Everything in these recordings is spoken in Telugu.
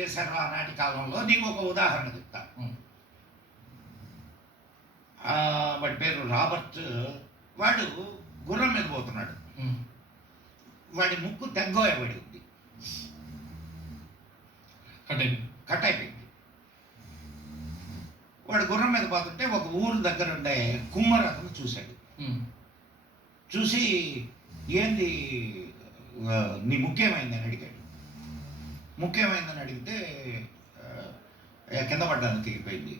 చేశారు ఆనాటి కాలంలో. నీకు ఒక ఉదాహరణ చెప్తా. వాడి పేరు రాబర్ట్. వాడు గుర్రం మీద పోతున్నాడు. వాడి ముక్కు తెగ్గోయబడి ఉంది, కట్ అయిపోయింది. వాడు గుర్రం మీద పోతుంటే ఒక ఊరు దగ్గర ఉండే కుమ్మరి అతను చూశాడు. చూసి ఏంది నీ ముఖ్యమైందని అడిగాడు. ముఖ్యమైందని అడిగితే కింద పడ్డాను, తెగిపోయింది.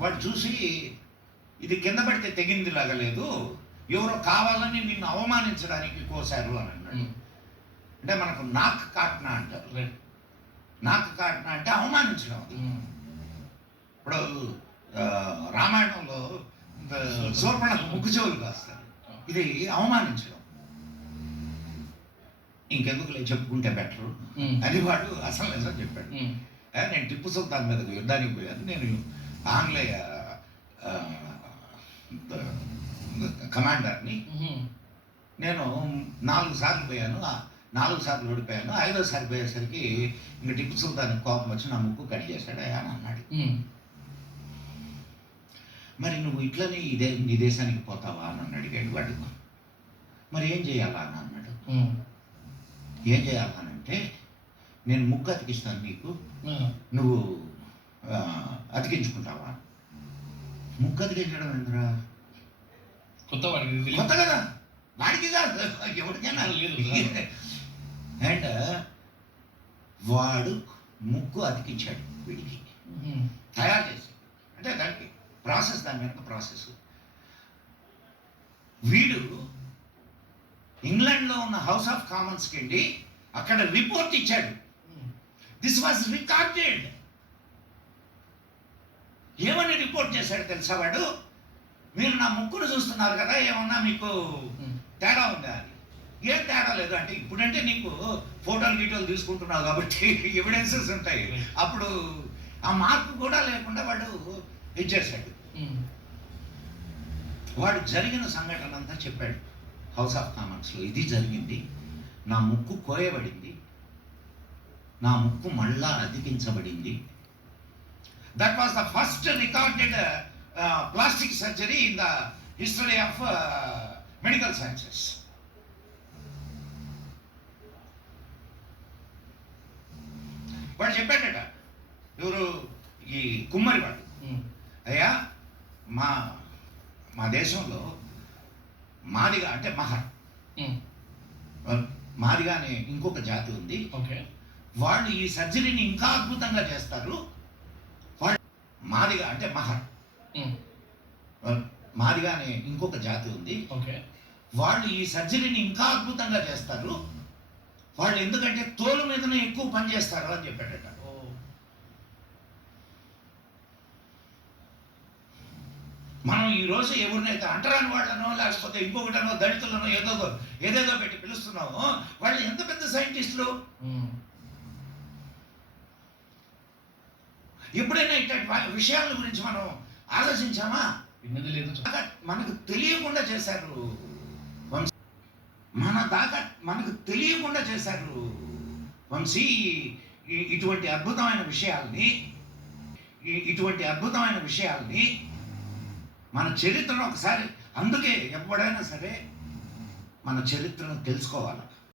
వాడు చూసి ఇది కింద పడితే తెగిందిలాగా లేదు, ఎవరో కావాలని నిన్ను అవమానించడానికి కోసారు అని అన్నాడు. అంటే మనకు నాక్ కాట్నా అంటారు. నాక్ కాట్నా అంటే అవమానించడం. అది ఇప్పుడు రామాయణంలో శూర్పణకు ముక్కు చెవులు కాస్తారు, ఇది అవమానించడం. ఇంకెందుకు చెప్పుకుంటే బెటరు అని వాడు అసలు నిజం చెప్పాడు. నేను టిప్పు సుల్తాన్ మీదకు యుద్ధానికి పోయాను, నేను ఆంగ్లేయ కమాండర్ని, నేను 4 సార్లు పోయాను, 4 సార్లు ఓడిపోయాను, 5వ సారి పోయేసరికి ఇంక టిప్పు సుల్తాన్ కోపం వచ్చి నా ముక్కు కట్ చేశాడు అని అన్నాడు. మరి నువ్వు ఇట్లనే నీ దేశానికి పోతావా అని అడిగాడు వాడు. మరి ఏం చేయాలా అని అన్నాడు. ఏం చేయాలనంటే నేను ముక్కు అతికిస్తాను నీకు, నువ్వు అతికించుకుంటావా? ముక్కు అతికించడం ఎందురా, కొత్త కదా, వాడికి కాదు ఎవరికైనా లేదు. అండ్ వాడు ముక్కు అతికించాడు వీడికి, తయారు చేశాడు. అంటే దానికి ప్రాసెస్, దాని వెనక ప్రాసెస్. వీడు ఇంగ్లాండ్లో ఉన్న హౌస్ ఆఫ్ కామన్స్కి వెళ్ళి అక్కడ రిపోర్ట్ ఇచ్చాడు. This was recorded. ఏమని రిపోర్ట్ చేశాడు తెలుసా వాడు? మీరు నా ముక్కును చూస్తున్నారు కదా, ఏమన్నా మీకు తేడా ఉందా అని. ఏం తేడా లేదు అంటే, ఇప్పుడంటే నీకు ఫోటోలు గీటోలు తీసుకుంటున్నావు కాబట్టి ఎవిడెన్సెస్ ఉంటాయి, అప్పుడు ఆ మార్పు కూడా లేకుండా వాడు ఇచ్చేశాడు. వాడు జరిగిన సంఘటన అంతా చెప్పాడు హౌస్ ఆఫ్ కామన్స్లో. ఇది జరిగింది, నా ముక్కు కోయబడింది, నా ముక్కు మళ్ళా అతికించబడింది. That was the first recorded plastic surgery in the history of medical sciences. వాడు చెప్పాడట, ఎవరు ఈ కుమ్మరి వాడు, అయ్యా మా దేశంలో మాదిగా అంటే మహర్, మాదిగా అనే ఇంకొక జాతి ఉంది, వాళ్ళు ఈ సర్జరీని ఇంకా అద్భుతంగా చేస్తారు. వాళ్ళు మాదిగా అంటే మహర్, మాదిగా అనే ఇంకొక జాతి ఉంది, వాళ్ళు ఈ సర్జరీని ఇంకా అద్భుతంగా చేస్తారు. వాళ్ళు ఎందుకంటే తోలు మీదనే ఎక్కువ పని చేస్తారు అని చెప్పాడట. మనం ఈరోజు ఎవరినైతే అంటరాని వాళ్ళనో లేకపోతే ఇంకొకటనో దళితులనో ఏదేదో పెట్టి పిలుస్తున్నామో, వాళ్ళు ఎంత పెద్ద సైంటిస్టులు. ఎప్పుడైనా ఇట్లాంటి విషయాల గురించి మనం ఆలోచించామా? విన్నది లేదు. మనకు తెలియకుండా చేశారు, మన దాకా మనకు తెలియకుండా చేశారు వంశీ. ఇటువంటి అద్భుతమైన విషయాల్ని మన చరిత్రను ఒకసారి, అందుకే ఎప్పుడైనా సరే మన చరిత్రను తెలుసుకోవాలి.